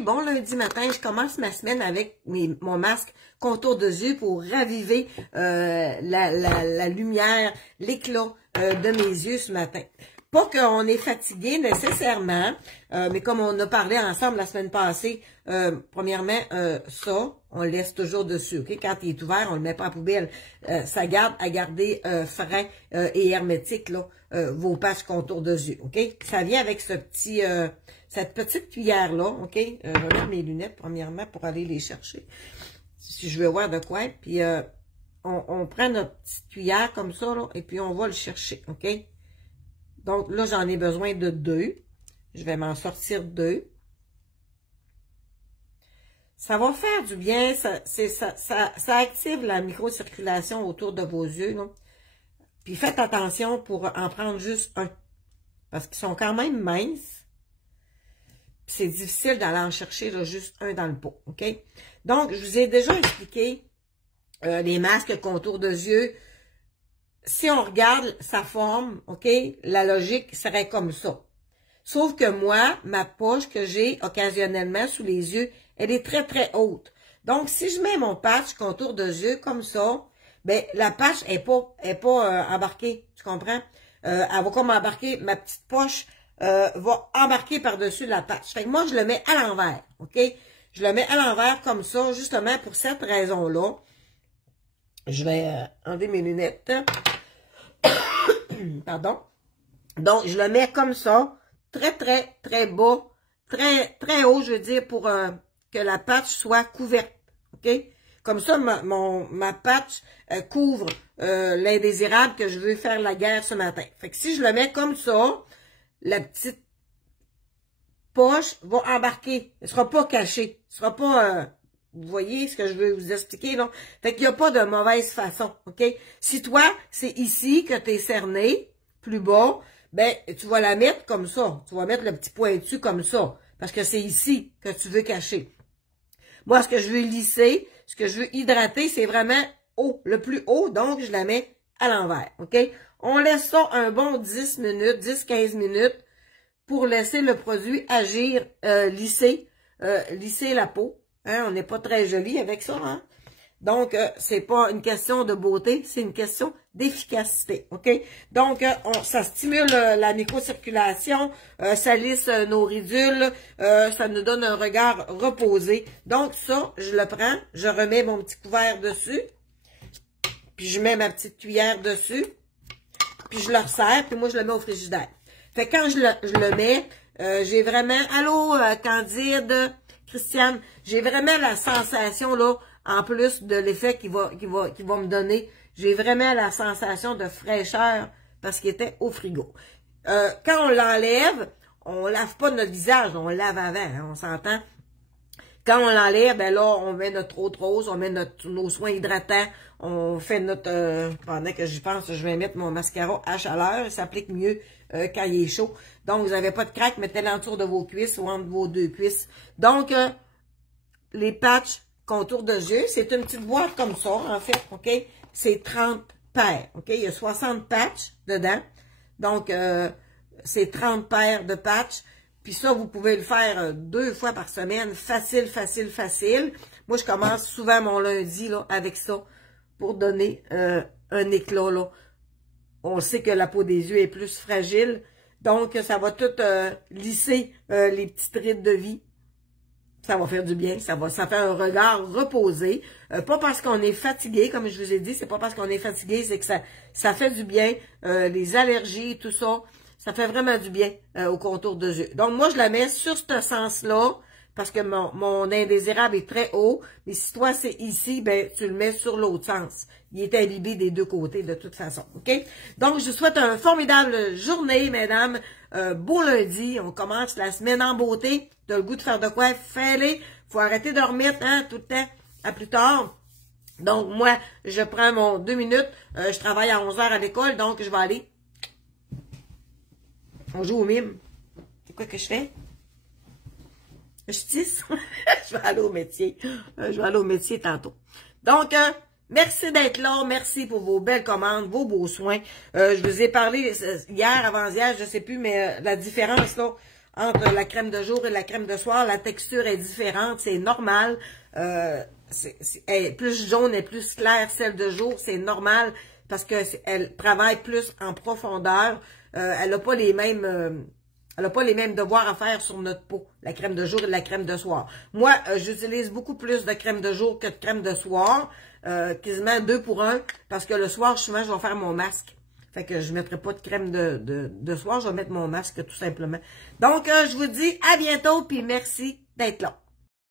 Bon lundi matin, je commence ma semaine avec mon masque contour de yeux pour raviver la lumière, l'éclat de mes yeux ce matin. Pas qu'on est fatigué nécessairement, mais comme on a parlé ensemble la semaine passée, premièrement, ça, on le laisse toujours dessus. Okay? Quand il est ouvert, on le met pas en poubelle. Ça garde à garder frais et hermétique là, vos patchs contour de yeux. Okay? Ça vient avec cette petite cuillère-là. Okay? Je vais mettre mes lunettes premièrement pour aller les chercher. Si je veux voir de quoi. Puis on prend notre petite cuillère comme ça, là, et puis on va le chercher. OK? Donc là, j'en ai besoin de 2. Je vais m'en sortir 2. Ça va faire du bien. Ça active la microcirculation autour de vos yeux. Là. Puis faites attention pour en prendre juste un. Parce qu'ils sont quand même minces. Puis c'est difficile d'aller en chercher là, juste un dans le pot. OK? Donc, je vous ai déjà expliqué les masques contour de yeux. Si on regarde sa forme, OK, la logique serait comme ça. Sauf que moi, ma poche que j'ai occasionnellement sous les yeux, elle est très, très haute. Donc, si je mets mon patch contour de yeux comme ça, ben la patch est pas embarquée, tu comprends? Elle va comme embarquer, ma petite poche va embarquer par-dessus la patch. Fait que moi, je le mets à l'envers, OK? Je le mets à l'envers comme ça, justement pour cette raison-là. Je vais enlever mes lunettes. Pardon. Donc, je le mets comme ça, très, très, très bas, très, très haut, je veux dire, pour que la patch soit couverte. OK? Comme ça, ma patch couvre l'indésirable que je veux faire la guerre ce matin. Fait que si je le mets comme ça, la petite poche va embarquer. Elle ne sera pas cachée. Elle sera pas... vous voyez ce que je veux vous expliquer, là? Fait qu'il n'y a pas de mauvaise façon, OK? Si toi, c'est ici que tu es cerné, plus bas, ben, tu vas la mettre comme ça. Tu vas mettre le petit pointu comme ça. Parce que c'est ici que tu veux cacher. Moi, ce que je veux lisser, ce que je veux hydrater, c'est vraiment haut, le plus haut. Donc, je la mets à l'envers, OK? On laisse ça un bon 10 minutes, 10-15 minutes pour laisser le produit agir, lisser la peau. Hein, on n'est pas très joli avec ça, hein? Donc, c'est pas une question de beauté, c'est une question d'efficacité, OK? Donc, ça stimule la microcirculation, ça lisse nos ridules, ça nous donne un regard reposé. Donc, ça, je le prends, je remets mon petit couvert dessus, puis je mets ma petite cuillère dessus, puis je le resserre, puis moi, je le mets au frigidaire. Fait que quand je le mets, j'ai vraiment... Allô, Candide, Christiane, j'ai vraiment la sensation, là, en plus de l'effet qu'il va me donner, j'ai vraiment la sensation de fraîcheur parce qu'il était au frigo. Quand on l'enlève, on lave pas notre visage, on lave avant, hein, on s'entend. Quand on l'enlève, ben là, on met notre eau de rose, on met nos soins hydratants, on fait notre... pendant que j'y pense, je vais mettre mon mascara à chaleur, ça s'applique mieux quand il est chaud. Donc, vous n'avez pas de craque, mettez-le autour de vos cuisses ou entre vos deux cuisses. Donc, les patchs contour de yeux, c'est une petite boîte comme ça, en fait, OK? C'est 30 paires, OK? Il y a 60 patchs dedans. Donc, c'est 30 paires de patchs. Puis ça, vous pouvez le faire 2 fois par semaine. Facile, facile, facile. Moi, je commence souvent mon lundi là avec ça pour donner un éclat, là. On sait que la peau des yeux est plus fragile. Donc, ça va tout lisser les petites rides de vie. Ça va faire du bien, ça fait un regard reposé. Pas parce qu'on est fatigué, comme je vous ai dit, c'est pas parce qu'on est fatigué, c'est que ça fait du bien. Les allergies, tout ça, ça fait vraiment du bien au contour de yeux. Donc, moi, je la mets sur ce sens-là, parce que mon indésirable est très haut. Mais si toi, c'est ici, ben tu le mets sur l'autre sens. Il est imbibé des deux côtés, de toute façon. OK? Donc, je vous souhaite une formidable journée, mesdames. Beau lundi. On commence la semaine en beauté. T'as le goût de faire de quoi? Fais-les. Faut arrêter de remettre, hein, tout le temps. À plus tard. Donc, moi, je prends mon 2 minutes. Je travaille à 11h à l'école, donc je vais aller. On joue au mime. C'est quoi que je fais? Je tisse. Je vais aller au métier. Je vais aller au métier tantôt. Donc, merci d'être là. Merci pour vos belles commandes, vos beaux soins. Je vous ai parlé hier, avant-hier, je sais plus, mais la différence là entre la crème de jour et la crème de soir. La texture est différente, c'est normal. Elle est plus jaune et plus claire, celle de jour, c'est normal parce que elle travaille plus en profondeur. Elle n'a pas les mêmes... elle n'a pas les mêmes devoirs à faire sur notre peau, la crème de jour et la crème de soir. Moi, j'utilise beaucoup plus de crème de jour que de crème de soir, quasiment 2 pour 1, parce que le soir, souvent, je vais faire mon masque. Fait que je ne mettrai pas de crème de soir, je vais mettre mon masque tout simplement. Donc, je vous dis à bientôt, puis merci d'être là.